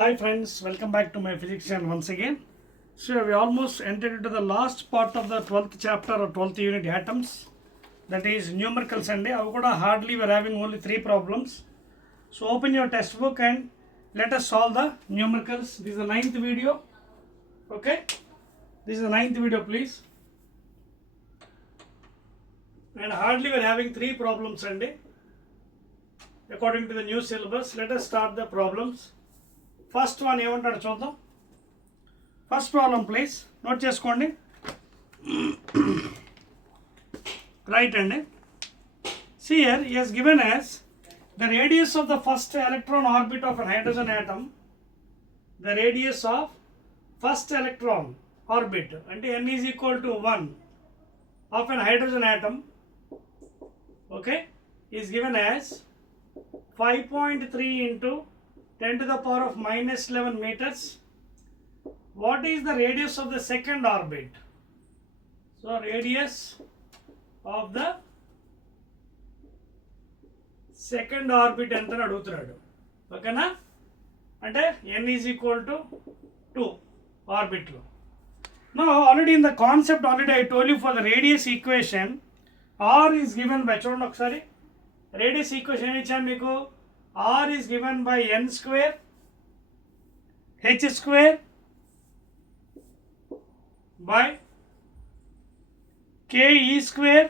Hi friends, welcome back to my physics channel once again. So we almost entered into the last part of the 12th chapter or 12th unit atoms, that is numericals and hardly we are having only 3 problems. So open your textbook and let us solve the numericals. This is the 9th video. Okay, this is the 9th video please. And hardly we are having 3 problems and according to the new syllabus. Let us start the problems. First one ఏమంటాడు చూద్దాం. First problem please note చేసుకోండి. రైట్ అండి. See here he has given as the radius of the first electron orbit of a hydrogen atom. The radius of first electron orbit అంటే n is equal to 1 of an hydrogen atom, okay, is given as 5.3 into 10 to the power of minus 11 meters. What is the radius of the second orbit? So radius of the second orbit ఎంత అని అడుగుతున్నాడు. ఓకేనా, అంటే n is equal to 2 orbit లో. Now already in the concept already I told you for the radius equation r is given by, చూడండి ఒకసారి radius equation ఏమి ఇచ్చాను మీకు. R is given by n square h square by k e square.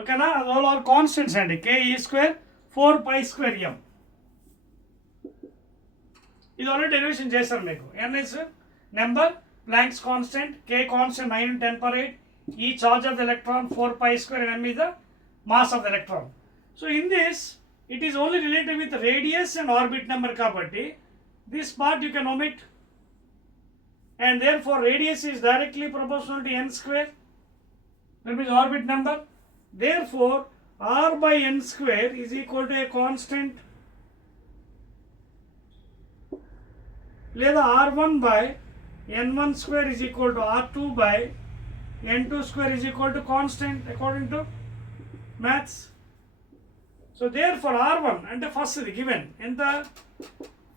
Okay na, all are constants and k e square 4 pi square m. ఇది already derivation చేశారు మీకు. n is number, Planck's constant, k constant 9 and 10 power 8, e charge of the electron 4 pi square, and m is the mass of the electron. So in this it is only related with radius and orbit number kabatti this part you can omit, and therefore radius is directly proportional to n square, that means orbit number. Therefore r by n square is equal to a constant, లేదా r1 by n1 square is equal to r2 by n2 square is equal to constant according to maths. So therefore r1 అంటే ఫస్ట్ ఇది given ఎంత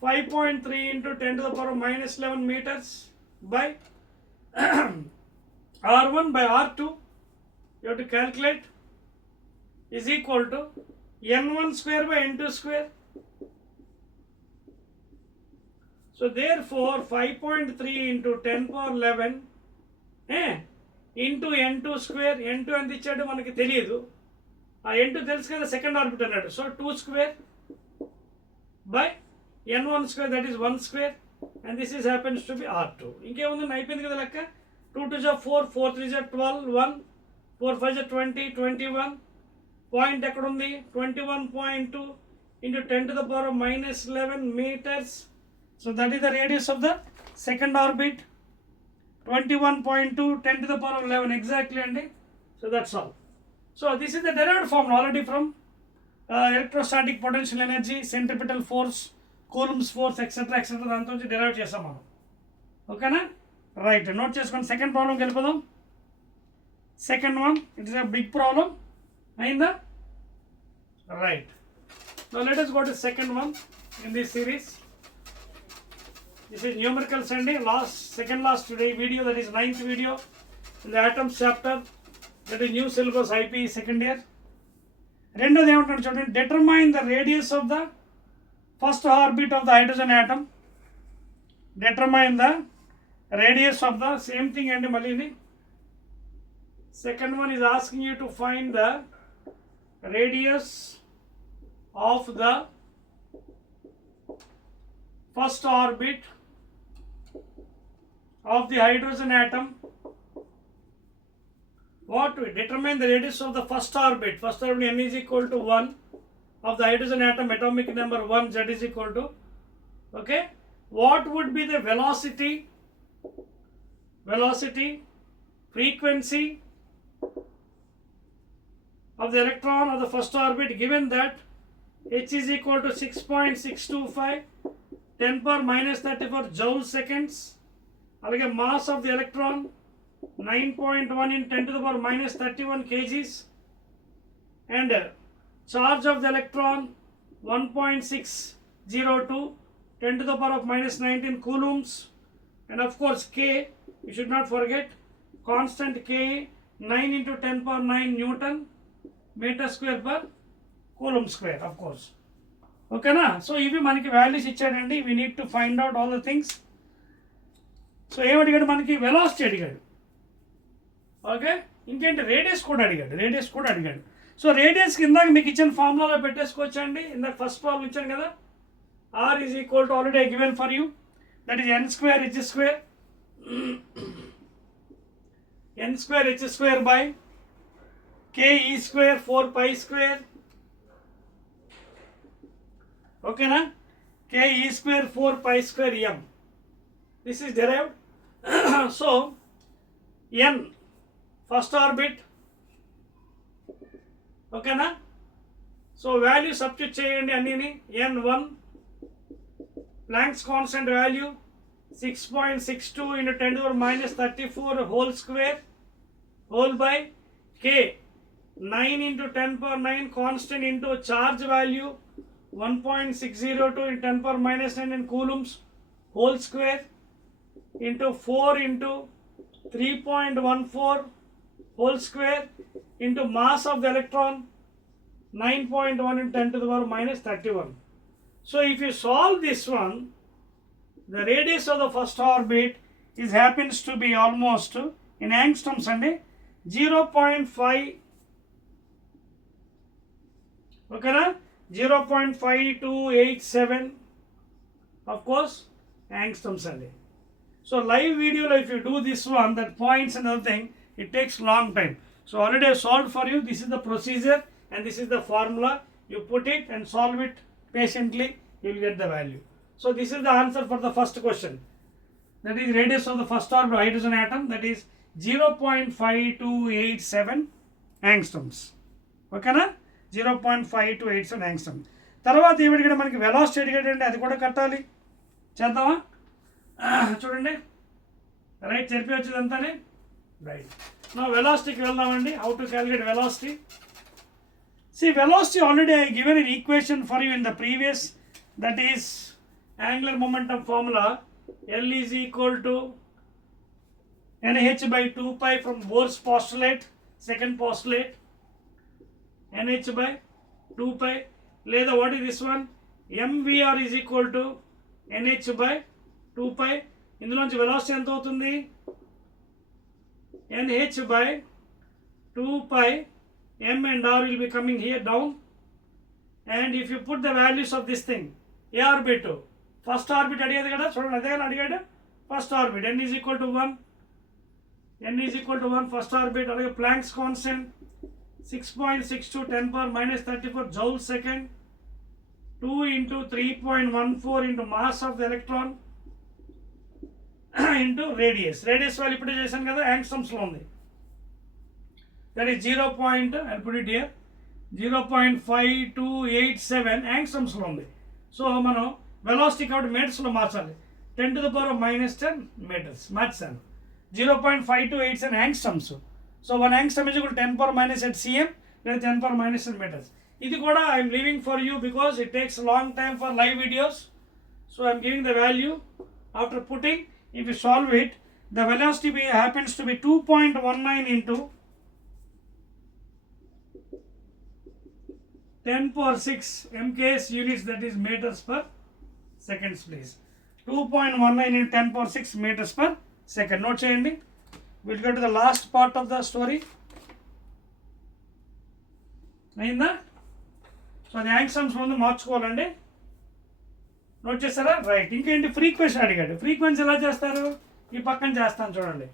5.3 into 10 to the power of minus 11 meters by r1 by r2 you have to calculate is equal to n1 square by n2 square. So therefore 5.3 into 10 power 11 into n2 square, n2 ఎంత ఇచ్చాడు మనకి తెలియదు, ఆ n2 తెలుసు కదా, సెకండ్ ఆర్బిట్ అన్నాడు. సో 2 square by n1 square, that is 1 square, and this is happens to B r2. ఇంకేముంది, అయిపోయింది కదా లెక్క. 2 2 4, 4 3 12, 1 4 5 20, 21. పాయింట్ ఎక్కడ ఉంది, 21.2 into 10 to the power of minus 11 meters. So that is the radius of the second orbit. 21.2 10 to the power of 11 exactly అండి. So that's all. So this is the derived formula already from electrostatic potential energy, centripetal force, Coulomb's force, etc. దాంతో నుంచి డెరైవ్ చేసాం మనం. ఓకేనా, right, note చేసుకోండి. Second ప్రాబ్లంకి వెళ్ళిపోదాం. Second one, it is a big problem. అయిందా, right. Now let us go to second one in this series. This is numericals అండి. Second last video, that is 9th video in the atoms chapter, that is new syllabus IPE second year. రెండోది ఏమంటాడు చూడండి, determine the radius of the first orbit of the hydrogen atom. Determine the radius of the, same thing అండి మళ్ళీ ఇది. Second one is asking you to find the radius of the first orbit of the hydrogen atom. What we determine the radius of the first orbit. First orbit n is equal to 1 of the hydrogen atom, atomic number 1, z is equal to, okay, what would be the velocity, frequency of the electron of the first orbit, given that h is equal to 6.625 10 power minus 34 joule seconds, అలాగే mass of the electron 9.1 in 10 to the power minus 31 kgs, and charge of the electron 1.6 0 to 10 to the power of minus 19 coulombs, and of course K, you should not forget, constant K 9 into 10 power 9 Newton meter square per coulomb square, of course. ఓకేనా? So ఇవి మనకి values ఇచ్చాడండి. We need to find out all the things. So ఏమడిగాడు మనకి? Velocity అడిగాడు. ఓకే, ఇంకేంటి రేడియస్ కూడా అడిగాడు. సో రేడియస్ కిందాక మీకు ఇచ్చిన ఫార్ములాలో పెట్టేసుకోవచ్చు అండి. ఇందాక ఫస్ట్ ప్రాబ్లం ఇచ్చాను కదా, R is equal to already given for you, that is N square H square h square by k e square 4 pi square. Okay na? K e square 4 pi square m. This is derived. So n first orbit. Okay na? So value substitute cheyandi annini. n1 Planck's constant value 6.62 into 10 to the power minus 34 whole square whole by k 9 into 10 power 9 constant into charge value 1.602 into 10 power minus 9 in coulombs whole square into 4 into 3.14 whole square into mass of the electron 9.1 into 10 to the power minus 31. So if you solve this one, the radius of the first orbit happens to be almost in angstroms and 0.5, okay na? 0.5287 of course angstroms and. So live video if you do this one, that points and other thing, it takes long time. So already I solved for you. This is the procedure and this is the formula. You put it and solve it patiently, you will get the value. So this is the answer for the first question. That is radius of the first orbital hydrogen atom, that is 0.5287 angstroms. Okay na? 0.5287 angstrom. తర్వాత ఏమడిగాడు మనకి? వెలాసిటీ అడిగాడండి, అది కూడా కట్టాలి. చేద్దామా? చూడండి, రైట్ చెప్పి వచ్చేది అంతానే రైట్. నా వెలాసిటీకి వెళ్దామండి. How to calculate velocity? See, velocity already I given an equation for you in the previous, that is angular momentum formula. L is equal to nh by 2 pi from Bohr's postulate, second postulate, nh by 2 pi. లేదా what is this one? mvr is equal to nh by 2 pi. ఇందులోంచి వెలాసిటీ ఎంత అవుతుంది? nh by 2 pi. M and R will be coming here down, and if you put the values of this thing, A orbit, first orbit అడిగేది కదా, చూడండి అదే కానీ అడిగాడు. First orbit n is equal to 1, first orbit. అలాగే Planck's constant 6.62 10 power minus 34 joule second, 2 into 3.14 into mass of the electron into radius value ఇప్పుడే చేశాను కదా, angstroms లో ఉంది. That is 0. I'll put it here, 0.5287 angstroms లో ఉంది. సో మనం వెలాసిటీ కాబట్టి మీటర్స్లో మార్చాలి. 10 to the power of minus 10 meters మార్చాను. 0.5287 angstroms. So 1 angstrom is equal to 10 power minus 8 cm, లేదా 10 power minus 10 meters. ఇది కూడా I'm leaving for you because it takes long time for live videos. So I'm giving the value after putting. If you solve it, the velocity happens to be 2.19 into 10 power 6 mks units, that is meters per seconds please. 2.19 into 10 power 6 meters per second. Note cheyandi. We'll go to the last part of the story. అయిందా? సో అది angstroms ముందు మార్చుకోవాలండి. నోట్ చేస్తారా? రైట్. ఇంకేంటి? ఫ్రీక్వెన్సీ అడిగాడు. ఫ్రీక్వెన్సీ ఎలా చేస్తారు? ఈ పక్కన చేస్తాను చూడండి.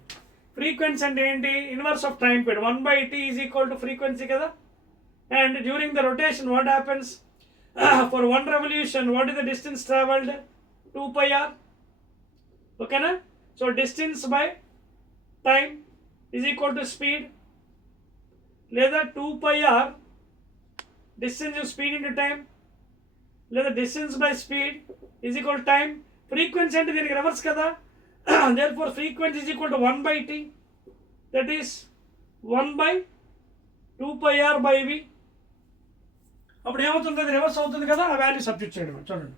ఫ్రీక్వెన్సీ అంటే ఏంటి? Inverse of time period. 1/t is equal to frequency కదా. And during the rotation, what happens? For one revolution, what is the distance traveled? 2 pi r. Okay na? So distance by time is equal to speed. లేదా 2 pi r distance is speed into time. లేదా distance by speed is equal to time. Frequency అంటే దీనికి రివర్స్ కదా. Therefore frequency is equal to 1/t. That is 1/2 pi r by v. అప్పుడు ఏమవుతుంది? అది రివర్స్ అవుతుంది కదా. ఆ వాల్యూ సబ్స్టిట్యూట్ చేయడం. చూడండి,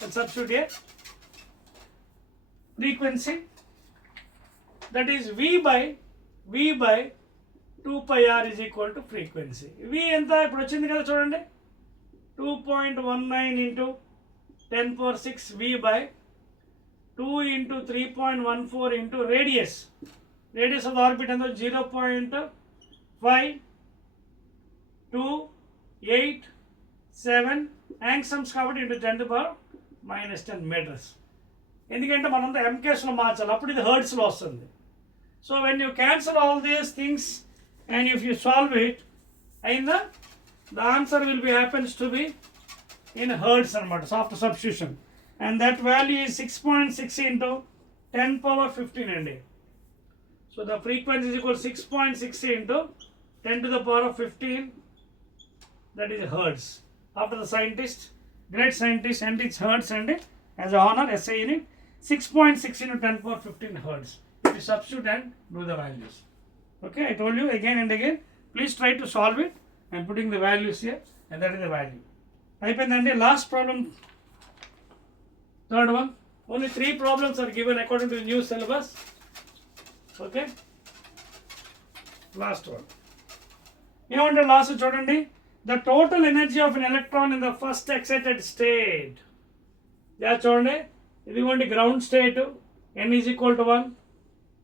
let's substitute here. Frequency, that is V by 2 pi r is equal to frequency. V enta ippudu vachindi kada chudandi, 2.19 into 10 power 6 V by 2 into 3.14 into radius of the orbit ento 0.5287 angstroms kabatti into 10 to the power minus 10 meters. ఎందుకంటే మనంతా ఎంకేస్లో మార్చాలి, అప్పుడు ఇది హర్ట్స్లో వస్తుంది. So when you cancel all these things and if you solve it అయిందా, the answer will be happens to be in hertz అనమాట, soft substitution. And that value is 6.6 into 10 power 15 అండి. So the frequency is equal 6.6 into 10 to the power of 15, that is hertz. After the scientist, great scientist, and it's hertz and as a honor SI unit, 6.6 into 10 power 15 hertz. If you substitute and do the values. Okay, I told you again and again, please try to solve it. I am putting the values here and that is the value. Ayipindandi, last problem, third one. Only 3 problems are given according to the new syllabus. Okay, last one. ఏమంటే లాస్ట్ చూడండి, the total energy of an electron in the first excited state. చూడండి, ఇదిగోండి ground state, n is equal to 1.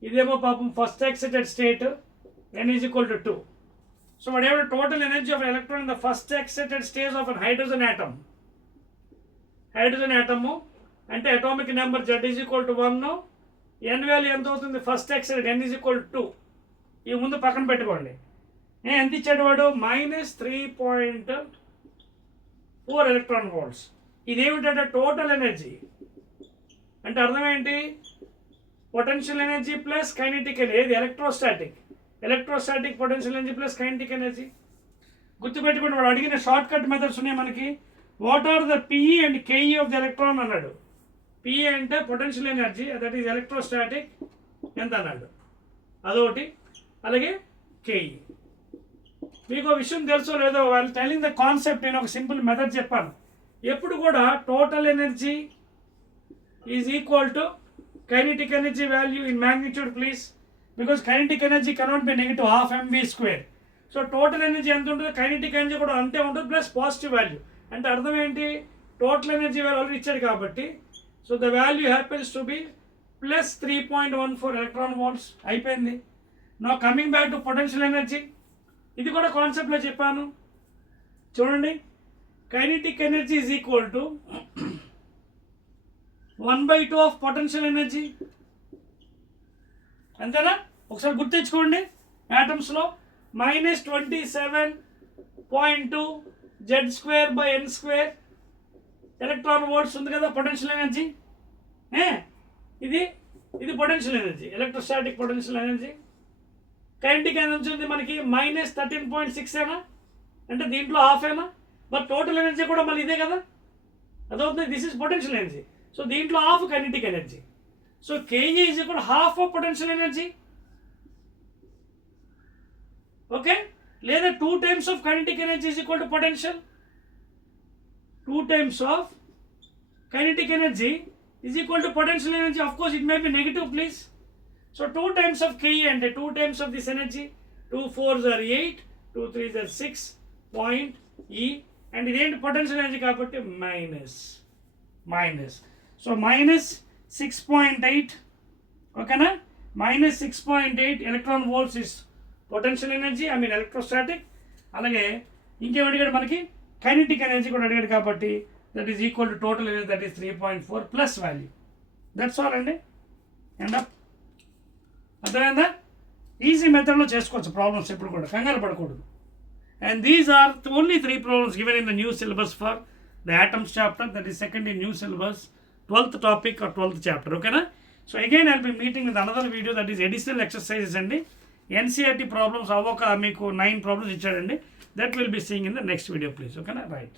ఇదేమో పాపం first excited state, n is equal to 2. So whatever total energy of an electron in the first excited stage of an hydrogen atom అంటే atomic number Z is equal to 1, n value ఎంత అవుతుంది, first excited n is equal to 2. ఇవి ముందు పక్కన పెట్టుకోండి. ఎంత ఇచ్చాడు వాడు, -3.4 ఎలక్ట్రాన్ వోల్ట్స్. ఇదేమిటంటే టోటల్ ఎనర్జీ అంటే అర్థం ఏంటి, potential energy plus kinetic energy. ఏది electrostatic potential energy plus kinetic energy. గుర్తుపెట్టుకుని వాడు అడిగిన షార్ట్ కట్ మెథడ్స్ ఉన్నాయి మనకి. What are the PE and KE of the electron అన్నాడు. పిఈ అంటే potential energy, that is electrostatic ఎంత అన్నాడు, అదొకటి. అలాగే కేఈ. మీకు విషయం తెలుసో లేదో, వాళ్ళు టెలింగ్ ద కాన్సెప్ట్. నేను ఒక సింపుల్ మెథడ్ చెప్పాను. ఎప్పుడు కూడా total energy is equal to kinetic energy value in magnitude please, because kinetic energy cannot be negative, ½ mv². So total energy ఎంత ఉంటుందో కైనెటిక్ ఎనర్జీ కూడా అంతే ఉంటుంది, ప్లస్ పాజిటివ్ వాల్యూ. అంటే అర్థం ఏంటి, టోటల్ ఎనర్జీ వాల్యూ ఆల్రెడీ ఇచ్చాడు కాబట్టి, so the value happens to be plus 3.14 electron volts. అయిపోయింది. Now coming back to potential energy, ఇది కూడా కాన్సెప్ట్లో చెప్పాను చూడండి. Kinetic energy is equal to 1/2 of potential energy. అంతేనా? ఒకసారి గుర్తించుకోండి. యాటమ్స్లో -27.2 Z²/n² ఎలక్ట్రాన్ వోల్ట్స్ ఉంది కదా పొటెన్షియల్ ఎనర్జీ. ఇది potential energy, electrostatic potential energy. Kinetic energy ఉంది మనకి -13.6 అంటే దీంట్లో హాఫ్ బట్ టోటల్ ఎనర్జీ కూడా మళ్ళీ ఇదే కదా, అదవుతుంది. This is potential energy. So దీంట్లో half kinetic energy. So KE is equal ½ of potential energy. Okay, లేదా 2 times of kinetic energy is equal to potential. 2 times of kinetic energy is equal to potential energy. Of course it may be negative please. So 2 times of Ke and 2 times of this energy, 2 4s are 8, 2 3s are 6 point E, and it ain't potential energy కాబట్టి minus. So -6.8, ఓకేనా, -6.8 electron volts is potential energy, I mean electrostatic. అలాగే ఇంకేం అడిగాడు మనకి, kinetic energy కూడా అడిగాడు కాబట్టి that is equal to total energy, that is 3.4 plus value. That's all అండి. అండ్ అర్థమైందా? ఈజీ మెథడ్లో చేసుకోవచ్చు ప్రాబ్లమ్స్, ఎప్పుడు కూడా కంగారు పడకూడదు. And these are only 3 problems given in the new syllabus for the atoms chapter, that is second in new syllabus, 12th topic or 12th chapter. Okay, so again I'll be meeting with another video, that is additional exercises and NCERT problems. Avaka meeku 9 problems ichadandi, that will be seeing in the next video please. Okay, right.